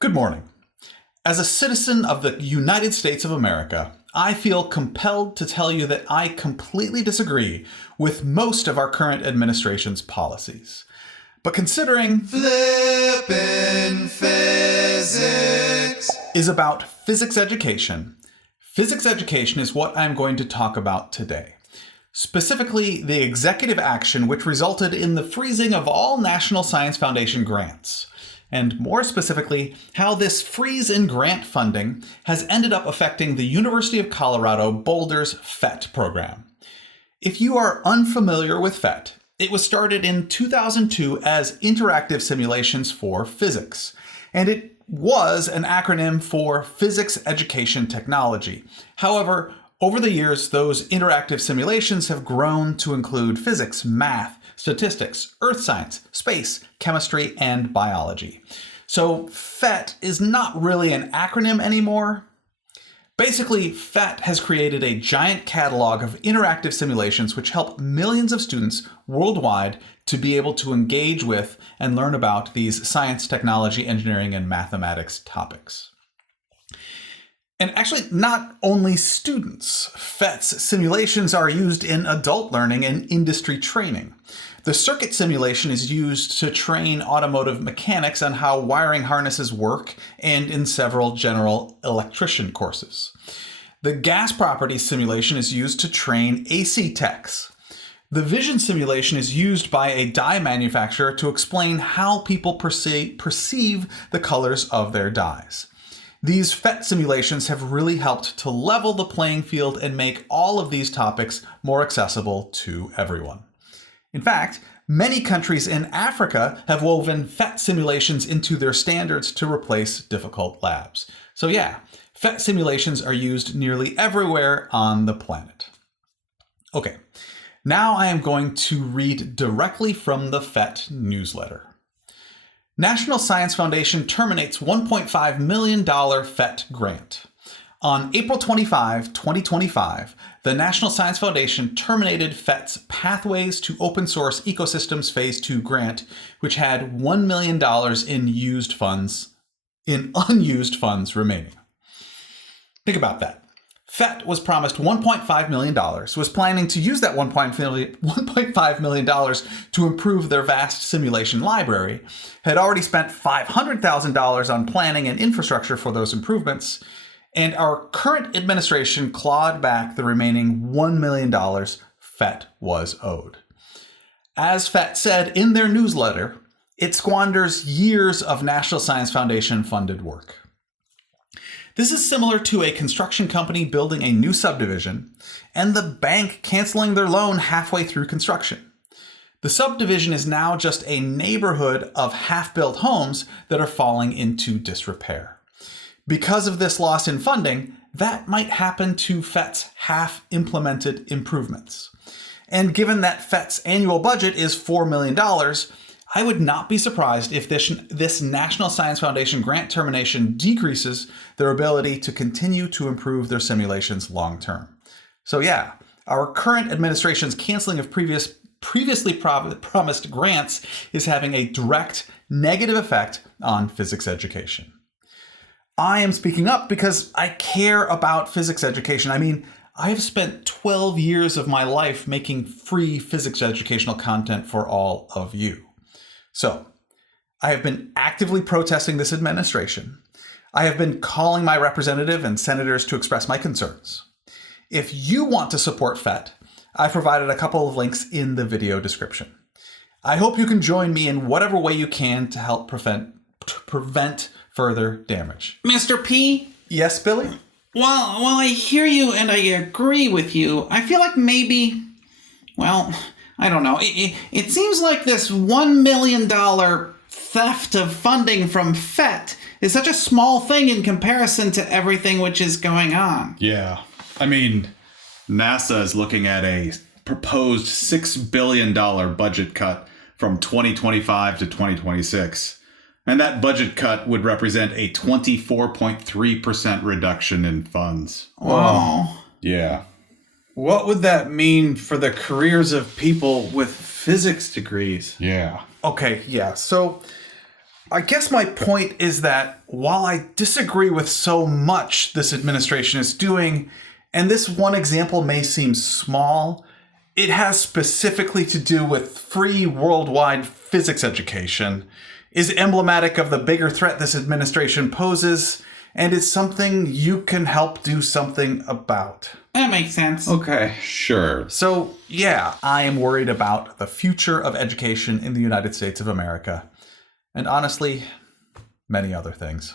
Good morning. As a citizen of the United States of America, I feel compelled to tell you that I completely disagree with most of our current administration's policies. But considering Flippin' Physics is about physics education is what I'm going to talk about today. Specifically, the executive action which resulted in the freezing of all National Science Foundation grants. And more specifically, how this freeze in grant funding has ended up affecting the University of Colorado Boulder's PhET program. If you are unfamiliar with PhET, it was started in 2002 as Interactive Simulations for Physics, and it was an acronym for Physics Education Technology. However, over the years, those interactive simulations have grown to include physics, math, statistics, earth science, space, chemistry, and biology. So PhET is not really an acronym anymore. Basically, PhET has created a giant catalog of interactive simulations which help millions of students worldwide to be able to engage with and learn about these science, technology, engineering, and mathematics topics. And actually, not only students. PhET's simulations are used in adult learning and industry training. The circuit simulation is used to train automotive mechanics on how wiring harnesses work and in several general electrician courses. The gas properties simulation is used to train AC techs. The vision simulation is used by a dye manufacturer to explain how people perceive the colors of their dyes. These PhET simulations have really helped to level the playing field and make all of these topics more accessible to everyone. In fact, many countries in Africa have woven PhET simulations into their standards to replace difficult labs. So yeah, PhET simulations are used nearly everywhere on the planet. Okay, now I am going to read directly from the PhET Newsletter. National Science Foundation terminates $1.5 million PhET grant. On April 25, 2025, the National Science Foundation terminated PhET's Pathways to Open Source Ecosystems Phase 2 grant, which had $1 million in unused funds remaining. Think about that. PhET was promised $1.5 million, was planning to use that $1.5 million to improve their vast simulation library, had already spent $500,000 on planning and infrastructure for those improvements, and our current administration clawed back the remaining $1 million PhET was owed. As PhET said in their newsletter, it squanders years of National Science Foundation funded work. This is similar to a construction company building a new subdivision and the bank canceling their loan halfway through construction. The subdivision is now just a neighborhood of half-built homes that are falling into disrepair. Because of this loss in funding, that might happen to PhET's half-implemented improvements. And given that PhET's annual budget is $4 million, I would not be surprised if this National Science Foundation grant termination decreases their ability to continue to improve their simulations long term. So yeah, our current administration's canceling of previously promised grants is having a direct negative effect on physics education. I am speaking up because I care about physics education. I mean, I have spent 12 years of my life making free physics educational content for all of you. So, I have been actively protesting this administration. I have been calling my representative and senators to express my concerns. If you want to support PhET, I've provided a couple of links in the video description. I hope you can join me in whatever way you can to help prevent further damage. Mr. P? Yes, Billy? While I hear you and I agree with you, I feel like maybe, well, I don't know. It seems like this $1 million theft of funding from PhET is such a small thing in comparison to everything which is going on. Yeah. I mean, NASA is looking at a proposed $6 billion budget cut from 2025 to 2026. And that budget cut would represent a 24.3% reduction in funds. Wow. Yeah. What would that mean for the careers of people with physics degrees? Yeah. Okay, yeah. So I guess my point is that while I disagree with so much this administration is doing, and this one example may seem small, it has specifically to do with free worldwide physics education, is emblematic of the bigger threat this administration poses, and is something you can help do something about. That makes sense. Okay. Sure. So, yeah, I am worried about the future of education in the United States of America. And honestly, many other things.